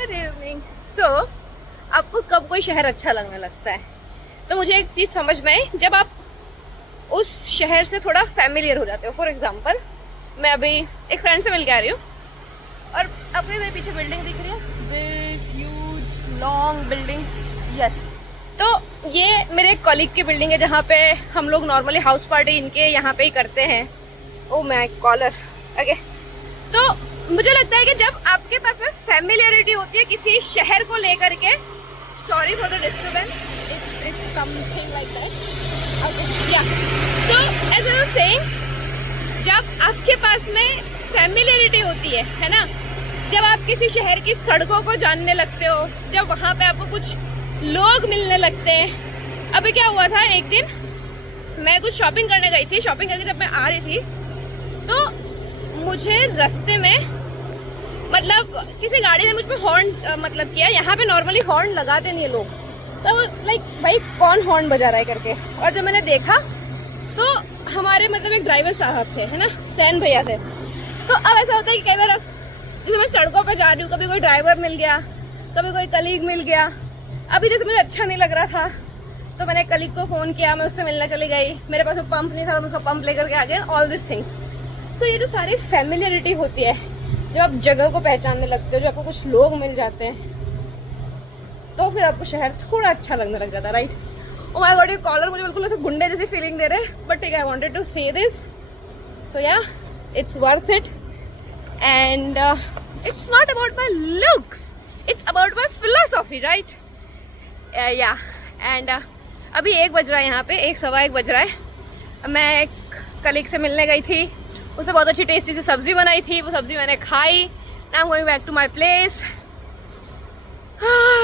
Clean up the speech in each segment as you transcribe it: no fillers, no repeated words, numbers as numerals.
Good evening. सो आपको कब कोई शहर अच्छा लगने लगता है? तो मुझे एक चीज समझ में आई, जब आप उस शहर से थोड़ा फैमिलियर हो जाते हो। फॉर एग्जाम्पल, मैं अभी एक फ्रेंड से मिल के आ रही हूँ और अभी मेरे पीछे बिल्डिंग दिख रही है, this huge long building. Yes, तो ये मेरे एक कॉलीग की बिल्डिंग है जहाँ पे हम लोग नॉर्मली हाउस पार्टी इनके यहाँ पे ही करते हैं। Oh my collar. ओके, तो मुझे लगता है कि जब आपके पास में फैमिलियरिटी होती है किसी शहर को लेकर के, sorry for the disturbance, it's something like that. या तो एज आई वाज सेइंग, जब आपके पास में फैमिलियरिटी होती है ना, जब आप किसी शहर की सड़कों को जानने लगते हो, जब वहां पे आपको कुछ लोग मिलने लगते हैं। अभी क्या हुआ था, एक दिन मैं कुछ शॉपिंग करने गई थी, शॉपिंग करके जब मैं आ रही थी तो मुझे रास्ते में मतलब किसी गाड़ी ने मुझ पे हॉर्न मतलब किया। यहाँ पे नॉर्मली हॉर्न लगाते नहीं है लोग, तो लाइक भाई कौन हॉर्न बजा रहा है करके। और जब मैंने देखा तो हमारे मतलब एक ड्राइवर साहब थे, है ना, सैन भैया थे। तो अब ऐसा होता है कि कई बार जैसे मैं सड़कों पे जा रही हूँ, कभी कोई ड्राइवर मिल गया, कभी कोई कलीग मिल गया। अभी जैसे मुझे अच्छा नहीं लग रहा था तो मैंने कलीग को फोन किया, मैं उससे मिलने चली गई। मेरे पास वो पंप नहीं था, मैं उसका पंप लेकर के आ गया। All this things. तो ये जो सारी फैमिलियरिटी होती है, जब आप जगह को पहचानने लगते हो, जब आपको कुछ लोग मिल जाते हैं, तो फिर आपको शहर थोड़ा अच्छा लगने लग जाता है, राइट? ओ माय गॉड, ये कॉलर मुझे बिल्कुल ऐसे गुंडे जैसी फीलिंग दे रहे हैं, बट ठीक है, आई वांटेड टू से दिस। सो या, it's worth it and it's not about my looks, it's about my philosophy, right? या एंड अभी 1 बज रहा है, यहाँ पे 1 सवा 1 बज रहा है। मैं एक कलीग से मिलने गई थी, उसने बहुत अच्छी टेस्टी सी सब्जी बनाई थी, वो सब्जी मैंने खाई। Now I am going back to my place.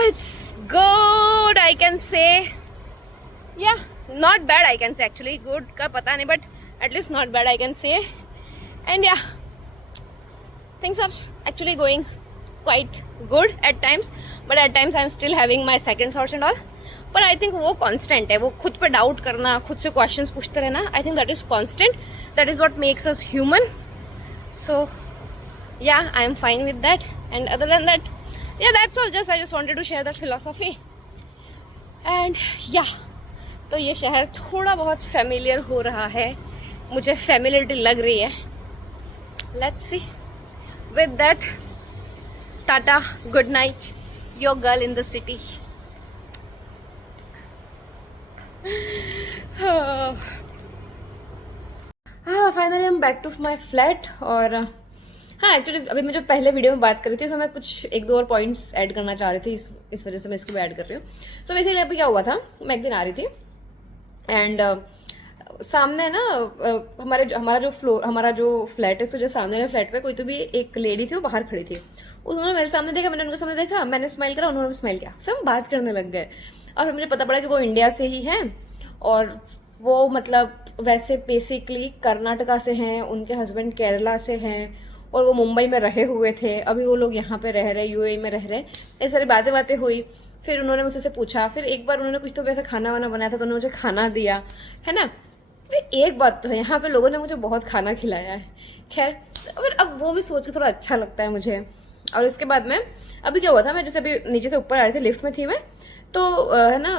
It's good, I can say, yeah not bad, I can say. Actually good का पता नहीं, but at least not bad I can say. And yeah, things are actually going quite good at times, but at times I'm still having my second thoughts and all. पर I think वो constant है, वो खुद पे doubt करना, खुद से questions पूछते रहना, I think that is constant, that is what makes us human. So yeah, I am fine with that and other than that, yeah that's all. Just I just wanted to share that philosophy and yeah. तो ये शहर थोड़ा बहुत familiar हो रहा है, मुझे familiarity लग रही है। Let's see. With that, Tata, good night, your girl in the city. Finally I'm back to my flat। और हाँ, एक्चुअली अभी मैं जो पहले वीडियो में बात कर रही थी, उसमें मैं कुछ 1-2 और पॉइंट्स ऐड करना चाह रही थी, इस वजह से मैं इसको भी ऐड कर रही हूँ। सो बेसिकली अभी क्या हुआ था, मैं एक दिन आ रही थी एंड सामने ना हमारा जो फ्लैट है, तो जो सामने वाले फ्लैट पे कोई तो भी एक लेडी थी, वो बाहर खड़ी थी। उन्होंने मेरे सामने देखा, मैंने उनके सामने देखा, मैंने स्माइल करा, उन्होंने स्माइल किया, फिर हम बात करने लग गए। और फिर मुझे पता पड़ा कि वो इंडिया से ही हैं और वो मतलब वैसे बेसिकली कर्नाटका से हैं, उनके हस्बैंड केरला से हैं और वो मुंबई में रहे हुए थे, अभी वो लोग यहाँ पे रह रहे, यूएई में रह रहे। ये सारी बातें हुई। फिर उन्होंने मुझसे से पूछा, फिर एक बार उन्होंने कुछ तो वैसे खाना वाना बनाया था, तो उन्होंने मुझे खाना दिया, है ना। एक बात तो है, यहाँ पे लोगों ने मुझे बहुत खाना खिलाया है। खैर, फिर अब वो भी सोच के थोड़ा अच्छा लगता है मुझे। और इसके बाद में अभी क्या हुआ था, मैं जैसे अभी नीचे से ऊपर आ रही थी, लिफ्ट में थी मैं, तो है ना,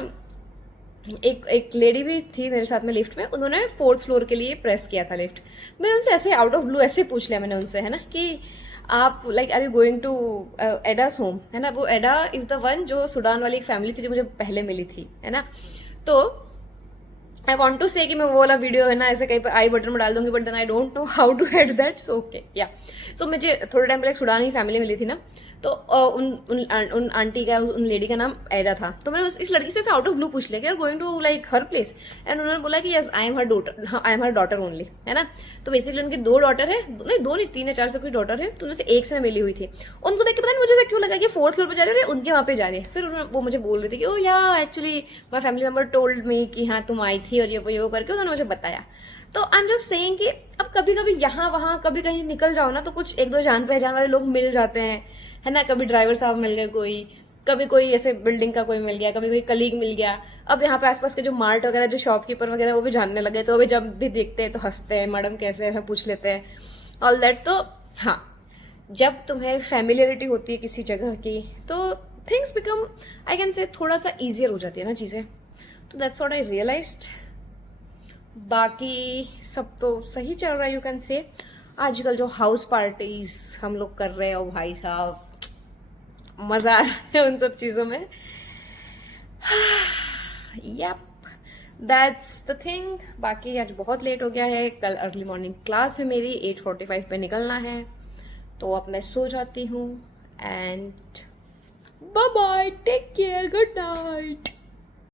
एक लेडी भी थी मेरे साथ में लिफ्ट में। उन्होंने 4th फ्लोर के लिए प्रेस किया था लिफ्ट। मैंने उनसे ऐसे आउट ऑफ ब्लू ऐसे पूछ लिया मैंने उनसे, है ना, कि आप like are you going to Ada's home, है ना। वो एडा इज द वन जो सूडान वाली एक फैमिली थी जो मुझे पहले मिली थी, है ना। तो आई वॉन्ट टू से कि मैं वो वाला वीडियो है ना ऐसे कहीं पर आई बटन में डाल दूंगी, but then I don't know how to add that. So okay, yeah. So मुझे थोड़े टाइम पहले एक सुडानी फैमिली मिली थी ना, तो उन आंटी का, उन लेडी का नाम एडा था। तो मैंने इस लड़की से आउट ऑफ ब्लू पूछ लिया कि are going to like her place, and उन्होंने बोला कि yes, I am her daughter only, है ना। तो बेसिकली उनकी 2 डॉटर है, नहीं 2 नहीं 3 या 4 से कुछ डॉटर है, तो उनमें से एक से मैं मिली हुई थी। उनको देख के पता नहीं मुझे क्यों लगा कि 4th फ्लोर पर जा रहे हैं, उनके वहाँ पे जा रहे हैं। फिर वो मुझे बोल रही थी कि ओ या, actually my family member told me कि हाँ तुम आई थी और ये वो करके उन्होंने मुझे बताया। तो आई एम जस्ट सेइंग कि अब कभी कभी यहाँ वहाँ कभी कहीं निकल जाओ ना, तो कुछ 1-2 जान पहचान वाले लोग मिल जाते हैं, है ना। कभी ड्राइवर साहब मिल गए, कभी कोई ऐसे बिल्डिंग का कोई मिल गया, कभी कोई कलीग मिल गया। अब यहाँ पे आसपास के जो मार्ट वगैरह, जो शॉपकीपर वगैरह, वो भी जानने लगे, तो अभी जब भी देखते हैं तो हंसते हैं, मैडम कैसे है पूछ लेते हैं, ऑल दैट। तो हाँ, जब तुम्हें फैमिलियरिटी होती है किसी जगह की तो थिंग्स बिकम, आई कैन से, थोड़ा सा ईजियर हो जाती है ना चीज़ें. तो दैट्स व्हाट आई रियलाइज्ड. बाकी सब तो सही चल रहा है, यू कैन से. आजकल जो हाउस पार्टीज हम लोग कर रहे हैं, ओ भाई साहब, मजा आ रहा है उन सब चीजों में. Yup, that's the thing. बाकी आज बहुत लेट हो गया है, कल अर्ली मॉर्निंग क्लास है मेरी, 8:45 पे निकलना है. तो अब मैं सो जाती हूँ. And bye bye, take care, good night.